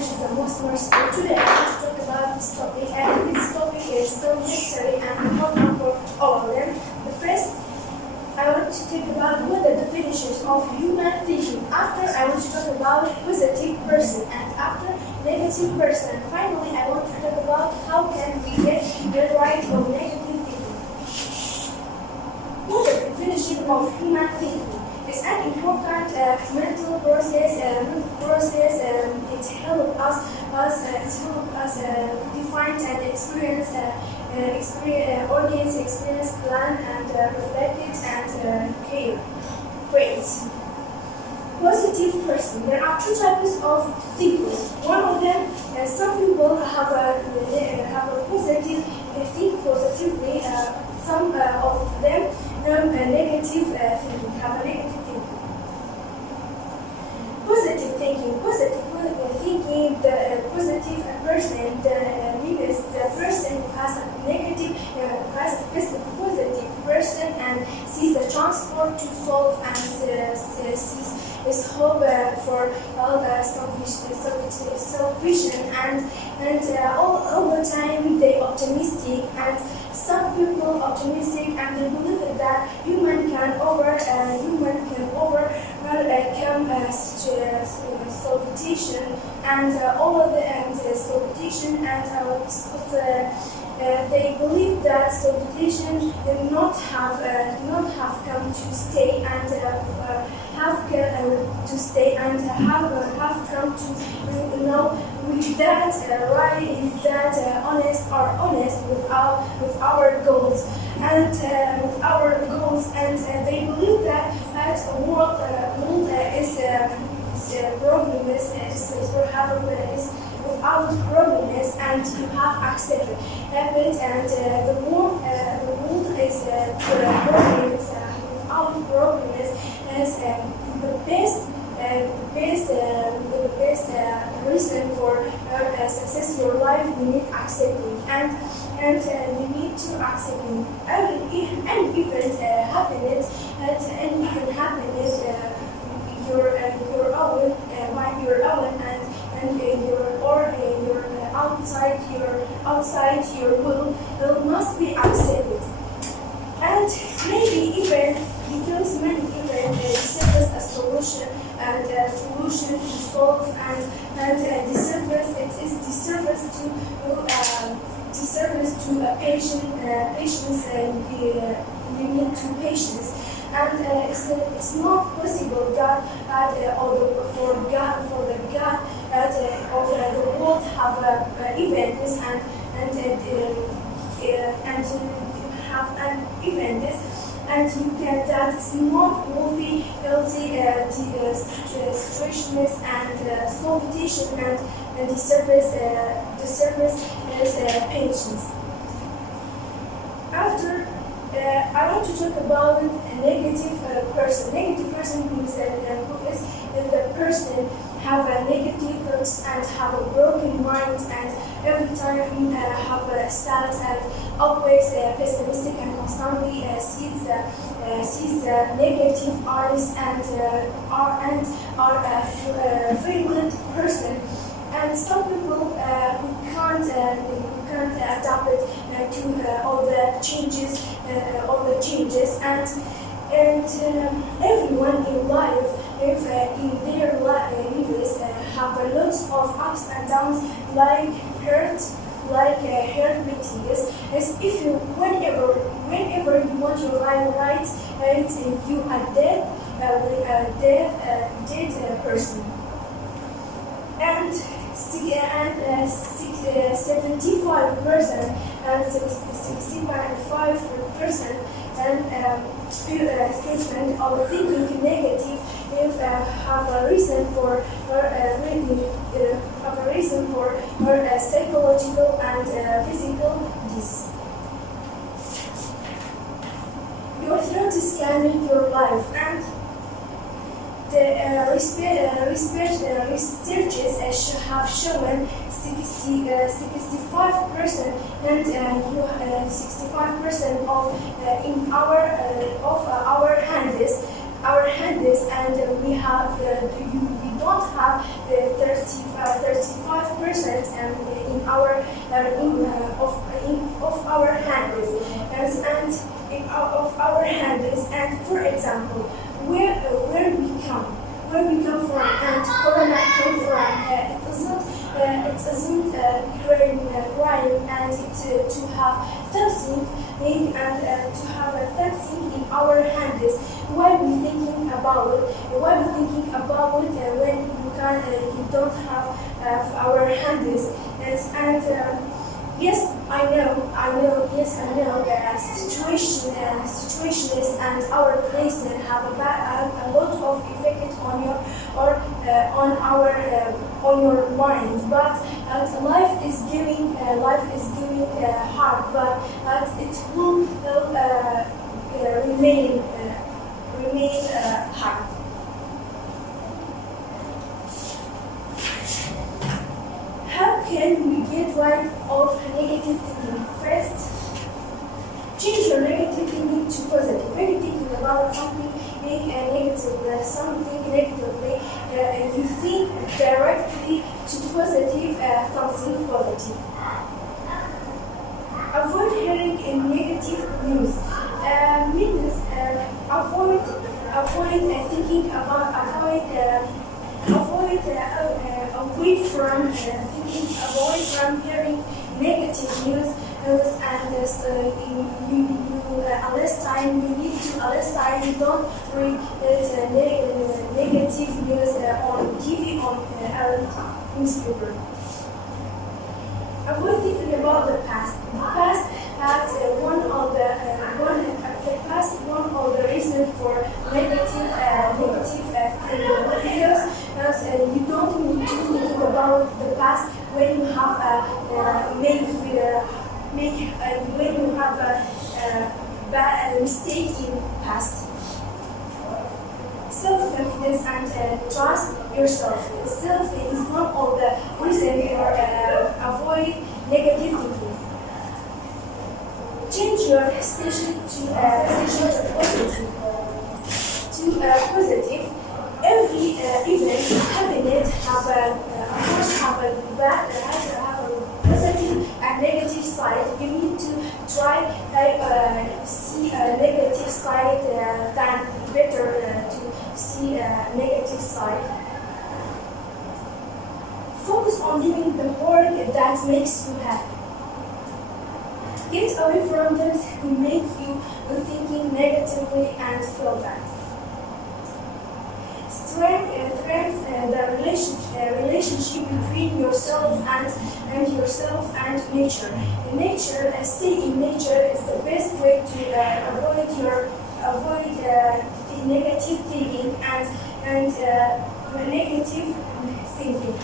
English is the most merciful. Today I want to talk about this topic, and this topic is so necessary and important for all of them. The first, I want to talk about what the definitions of human thinking. After, I want to talk about positive person, and after, negative person. Finally, I want to talk about how can we get the right of negative thinking. What the definition of human thinking? It's an important mental process. It helps us define and experience, plan and reflect it and create. Positive person. There are two types of thinkers. One of them, some people have a positive, think positively. Some of them have a negative thinking. Positive thinking. The positive person means the person who has a negative, positive person and sees the chance to solve and sees his hope for all salvation and all the time they optimistic, and some people optimistic and they believe that human can overcome salvation and all of the salvation and they believe that salvation did not have come to stay and have come to with that honest with our goals and they believe that world is without problems and you have accepted it and the world is problems without problems is the best reason for success in your life. You need accepting and you need to accept any event happiness your own by your own and your outside your will must be accepted. And maybe even because many events serve a solution and a solution to solve and the service to a patience you need to patience. And it's not possible that for the God of the world have events and have an event and you can that is not worthy healthy situations and salvation and the service is patience. After I want to talk about a negative person. Negative person means that the person have a negative thoughts and have a broken mind and every time have a sad and always pessimistic and constantly sees the negative eyes and are a violent person. And some people who can't adapt it to all the changes and everyone in life in their lives have lots of ups and downs like hurt meetings. As if you whenever you want your life right and you are dead person. And 75% and 65% and of thinking negative if have a reason for psychological and physical disease. Your thoughts scan your life and the researchers have shown 65% and 65% of in our hands and we don't have 35% in our of our handles of our handles. And for example, where we come from and Corona came from, it isn't crime and to have something and to have a something in our hands. Why we thinking about it? Why we thinking about it when you don't have our hands? And yes, I know. Situations and our places have a lot of effect on your mind. But life is giving hard, but it will remain hard. How can we get rid of negative thinking? First, change your negative thinking to positive. When you're thinking about something negatively, you think directly to positive, something positive. Avoid hearing negative news. Means avoid thinking about avoid from hearing negative news, and you need to don't read negative news on TV on newspaper. Avoid thinking about the past. The past had one of the reasons for negative because you don't need to think about the past when you have when you have a bad mistake in past. Self-confidence and trust yourself. Self is one of the reasons for avoid negative thinking. Change your station to positive. Every event happening have a positive and negative side. You need to try see a negative side than better to see a negative side. Focus on doing the work that makes you happy. Get away from those who make you thinking negatively and feel bad. Strengthen the relationship between yourself and nature. Stay in nature is the best way to avoid the negative thinking and negative thinking.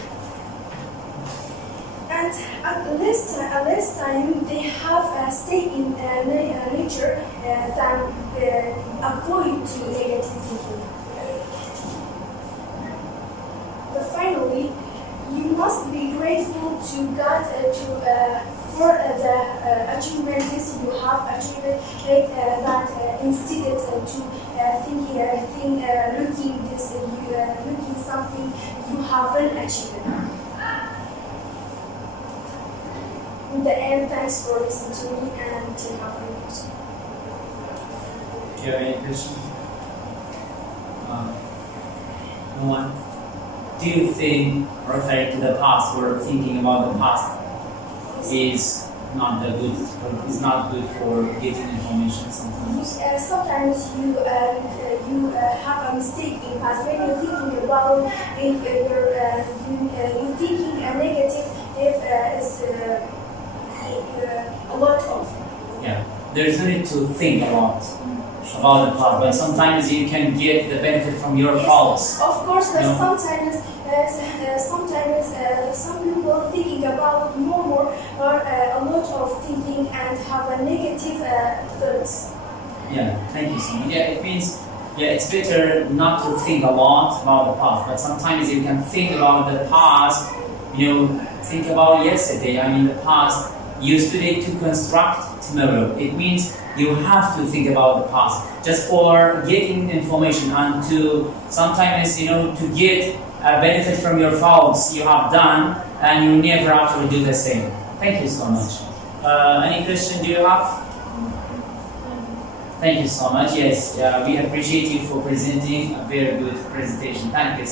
And at last time they have stay in nature than avoid to negative thinking. But finally, you must be grateful to God for the achievements you have achieved. That instead to looking something you haven't achieved. In the end, thanks for listening to me and to have a question. Do you have any questions? No one? Do you think referring to the past or thinking about the past is not good for getting information sometimes? Sometimes you have a mistake in past when you're thinking about you're thinking a negative is a lot of. Yeah, there's no need to think about the past, but sometimes you can get the benefit from your faults. Of course, but sometimes some people thinking about more or a lot of thinking and have a negative thoughts. Yeah, thank you, Simon. Yeah, it means it's better not to think a lot about the past, but sometimes you can think about the past. Think about yesterday. The past. Use today to construct tomorrow. It means you have to think about the past just for getting information and to sometimes to get benefit from your faults you have done, and you never actually do the same. Thank you so much. Any question do you have? Thank you so much. Yes, we appreciate you for presenting a very good presentation. Thank you.